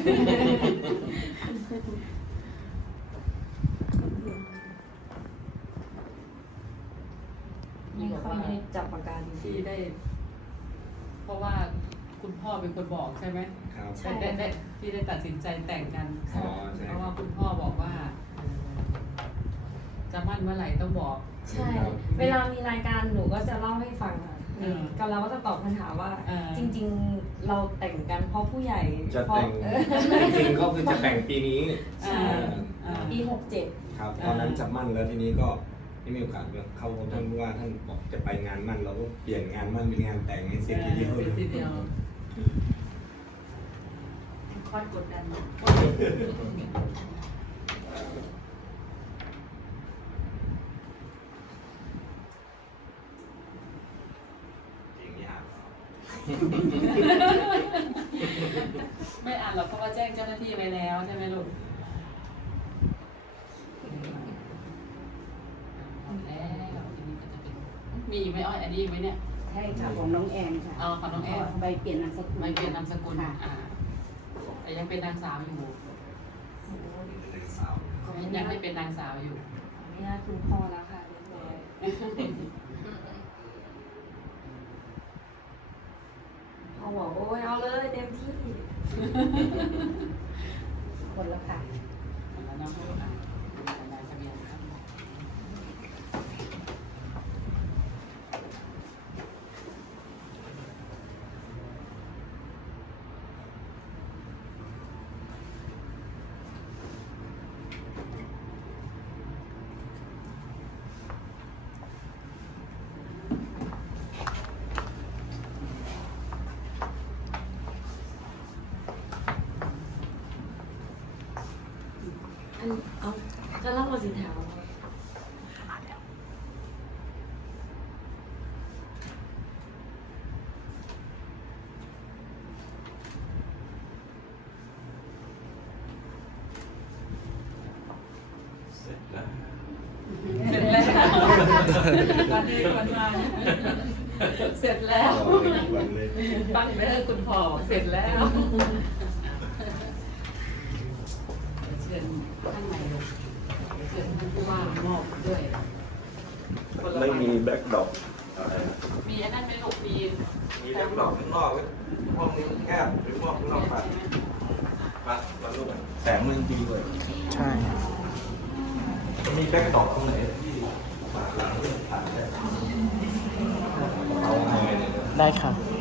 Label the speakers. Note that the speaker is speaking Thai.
Speaker 1: ไม่ค่อยได้จับปากกา
Speaker 2: ที่ได้ เพราะว่าคุณพ่อเป็นคนบอกใช่ไหม
Speaker 3: ครับ
Speaker 1: ใช่
Speaker 2: ได้ที่ได้ตัดสินใจแต่งกัน
Speaker 3: อ๋อใช่
Speaker 2: เพราะว่าคุณพ่อบอกว่าจะมั่นเมื่อไหร่ต้องบอก
Speaker 1: ใช่ เวลามีรายการหนูก็จะเล่าให้ฟังค่ะ ก็เราก็จะตอบคำถามว่า จริงๆเราแต่งกันเพราะผู้ใหญ่
Speaker 3: จะแต่งจริงๆก็คือจะแต่งปีนี้
Speaker 1: ใช่ปี67
Speaker 3: ครับตอนนั้นจะมั่นแล้วทีนี้ก็ไม่มีโอกาสเข้าพบท่านผู้ว่าท่านบอกจะไปงานมั่นเราก็เปลี่ยนงานมั่นเป็นงานแต่งให้เสร็จทีเดียวเลย
Speaker 2: ทีเดียว
Speaker 1: คอดกดดัน
Speaker 3: จริงยาก
Speaker 2: ไม่อ่านหรอกเพราะว่าแจ้งเจ้าหน้าที่ไปแล้วใช่ไหมลูกแล้วทีนี้ก็จะเป็นมีไหมอ้อยอันนี้ไหมเนี่ย
Speaker 4: ใช่ค่ะของน้องแอนค่ะ
Speaker 2: เอาของน้องแอน
Speaker 4: ใบเปลี่ยนนามสกุล
Speaker 2: ไม่เปลี่ยนนามสกุล
Speaker 4: ค่ะ
Speaker 2: แต่ยังเป็นนางสาวอยู่
Speaker 3: เป็นสาว
Speaker 2: ยังไม่เป็นนางสาวอยู่
Speaker 1: ไม่น่าคุณพ่อแล้วค่ะเรียบร้อยพ่อบอกโอ้ยเอาเลยเต็มที่
Speaker 4: คนละค่ะ
Speaker 2: แล้วน้องลูกอ่ะนายทะเบียนครับ
Speaker 1: อันเอาจะเล่ามาสิแถว
Speaker 3: เสร็จแล้ว
Speaker 2: เสร็จแล้ววันนี้วันมาเสร็จแล้ว
Speaker 3: วันเลย
Speaker 2: ตั้งเด้อคุณพ่อเสร็จแล้วเชิญท่านใหม่เลยเชิญท่านผู้ว่ามอบด้วย
Speaker 3: ไม่มีแบ็คดอก
Speaker 2: มีอันนั้นไหมลูกมี
Speaker 3: มีแบ็คดอกข้างนอกห้องนี้แคบหรือห้องข้างนอกปัดปัดลูกแสงมันดีเลย
Speaker 5: ใช่
Speaker 3: จะมีแบ็คดอกตรงไหนที่หลังผ่านได้เอาไงเนี่ย
Speaker 5: ได้ค่ะ